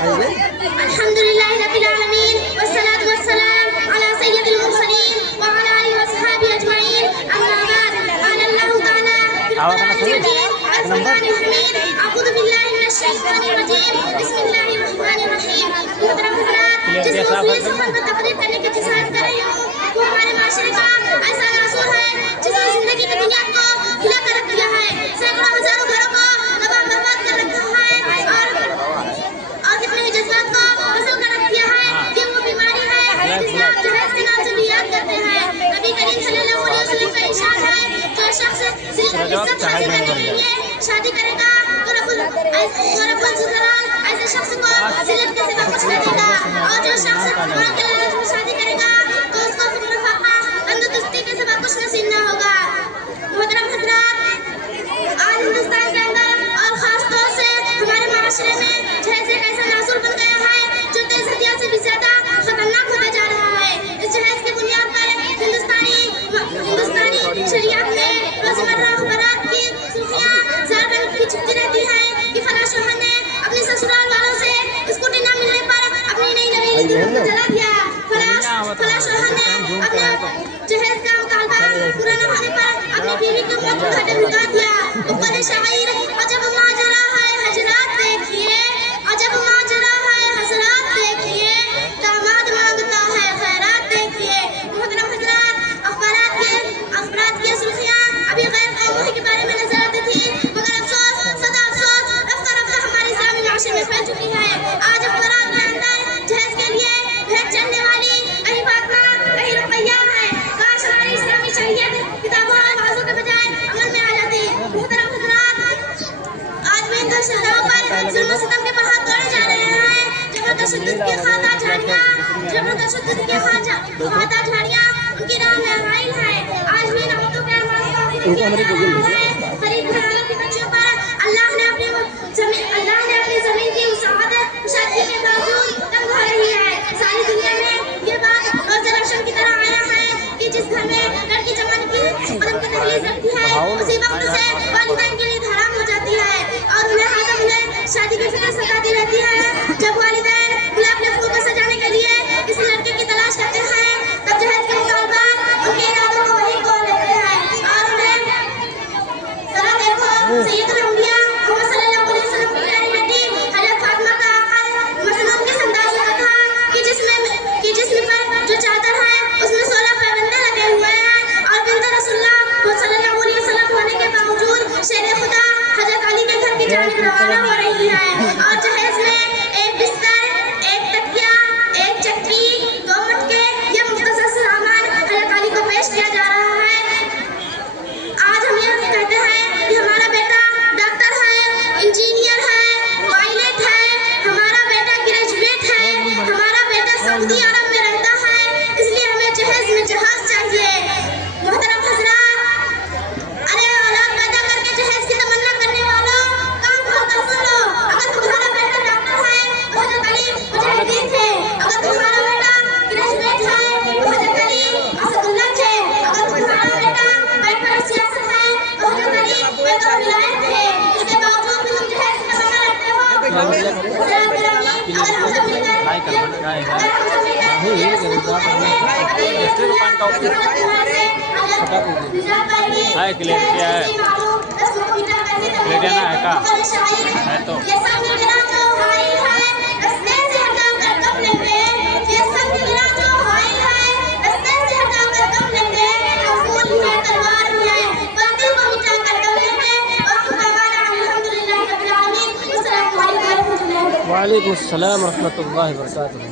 الحمدللہ رب العالمین والصلاة والسلام علی سید المرسلین وعلی آلہ واصحابہ اجمعین اما بعد قال اللہ تعالی فی القرآن الحکیم الفرقان الحمید اعوذ باللہ من الشیطان الرجیم بسم اللہ الرحمن الرحیم محترم حضرات جس موضوع سفر پر تقریر کرنے کی جسارت کر رہی ہوں وہ ہمارے معاشرے کا ایسا ناصور ہے جس نے زندگی کی بنیاد کو ہلا کر رکھ دیا ہے سینکڑوں ہزاروں گھروں کو تباہ برباد کر رکھا ہے اور کتنے ہی جذبات کو غسل کر رکھ دیا ہے یہ وہ بیماری ہے جسے آپ جہیز کے نام سے بھی یاد کرتے ہیں نبی کریم صلی اللہ علیہ وسلم کا ارشاد ہے جو شخص صرف عزت حاصل کرنے کے لیے شادی کرے گا تو رب الجلال ایسے شخص کو ذلت کے سوا کچھ نہ دے گا اور جو شخص مال کے لالچ میں شادی کرے گا تو اس کو فقر و فاقہ تندرستی کے سوا کچھ نصیب نہ ہوگا محترم حضرات آج ہندوستان کے اندر اور خاص طور سے ہمارے معاشرے میں جہیز ایک ایسا ناصور بن گیا ہے جو تیز ہتھیار سے بھی زیادہ خطرناک ہوتا جا رہا ہے اس جہیز کی بنیاد پر ہندوستانی شریعت میں روزمرہ اخبارات کی سرخیاں زار رنگ کی چھپتی رہتی ہیں کہ فلاں شوہر نے اپنے سسرال والوں سے اسکوٹی نہ ملنے پر اپنی نئی نویلی دلہن کو جلا دیا فلاں شوہر نے اپنے جہیز کا مطالبہ پورا نہ ہونے پر اپنی بیوی کو موت کے گھاٹے بھگا دیا اوپر شاعر عجب ماجرا ہے حضرات دیکھیے عجب ماجرا ہے حضرات دیکھیے داماد مانگتا ہے خیرات دیکھیے محترم حضرات افراد کی سرخیاں ابھی غیر قوموں کے بارے میں نظر آتی تھی مگر افسوس صدا افسوس رفتہ رفتہ ہمارے اسلامی معاشرے میں پھیل چکی ہے آج افراد کے اندر جہیز کے لیے بھیٹ چڑھنے والی کہیں فاطمہ کہیں رقیہ ہے کاش ہماری اسلامی شریعت کتابوں اور واضحوں کے بجائے عمل میں آ جاتی محترم حضرات آج بھی ہندو شہداؤں پر ظلم و ستم کے پہاڑ توڑے جا رہے ہیں جبر تشدد کی خاطہ جھاڑیاں ان کی راہ میں حائل ہے آج بھی نعمتوں کے ارمان قریب گھرانوں کی بچیوں پر اللہ نے اپنی زمین کی وسعت کشادگی کے باوجود تنگ ہو رہی ہے ساری دنیا میں یہ بات روز روشن کی طرح آیا ہے کہ جس گھر میں لڑکی جوان کی قدم کی تحریر رکھتی ہے اسی وقت سے والدین کے لیے حرام ہو جاتی ہے اور انہیں شادی کی فکر ستاتی رہتی ہے جب والدین اپنے پھول کو سجانے کے لیے کسی لڑکے کی تلاش کرتے ہیں تب جہیز کے مطالبہ ان کے ارادوں کو وہی کھول لیتے ہیں اور انہیں ذرا دیکھو سید الانبیاء محمد صلی اللہ علیہ وسلم کی پیاری بیٹی حضرت فاطمہ کا آقا مصنون کے انداز میں تھا کہ جسم پر جو چادر ہے اس میں 16 پیبندے لگے ہوئے ہیں اور بنت رسول اللہ صلی اللہ علیہ وسلم ہونے کے باوجود شیر خدا حضرت علی کے گھر کی جانب روانہ ہو رہی ہے اور جہیز میں ایک بستر ایک تکیہ ایک چکی 2 مٹکے یہ مختصر سامان حضرت علی کو پیش کیا جا رہا ہے آج ہم یہ کہتے ہیں کہ ہمارا بیٹا ڈاکٹر ہے انجینئر ہے پائلٹ ہے ہمارا بیٹا گریجویٹ ہے ہمارا بیٹا سعودی عرب میں رہتا ہے اس لیے ہمیں جہیز میں جہاز چاہیے محترم حضرات ارے اولاد پیدا کر کے جہیز کی تمنا کرنے والوں کام کھول کر سن لو اگر تمہارا بیٹا ڈاکٹر ہے تو حضرت علی مجاہدین تھے اگر تمہارا بیٹا گریجویٹ ہے تو حضرت علی اسد اللہ تھے اگر تمہارا بیٹا پیپر سیاست ہے تو حضرت علی پیپر ولایت تھے اس کے باوجود بھی تم جہیز کی تمنا رکھتے ہو حضرات گرامی اگر ہم سب مل کر وعلیکم السلام ورحمۃ اللہ وبرکاتہ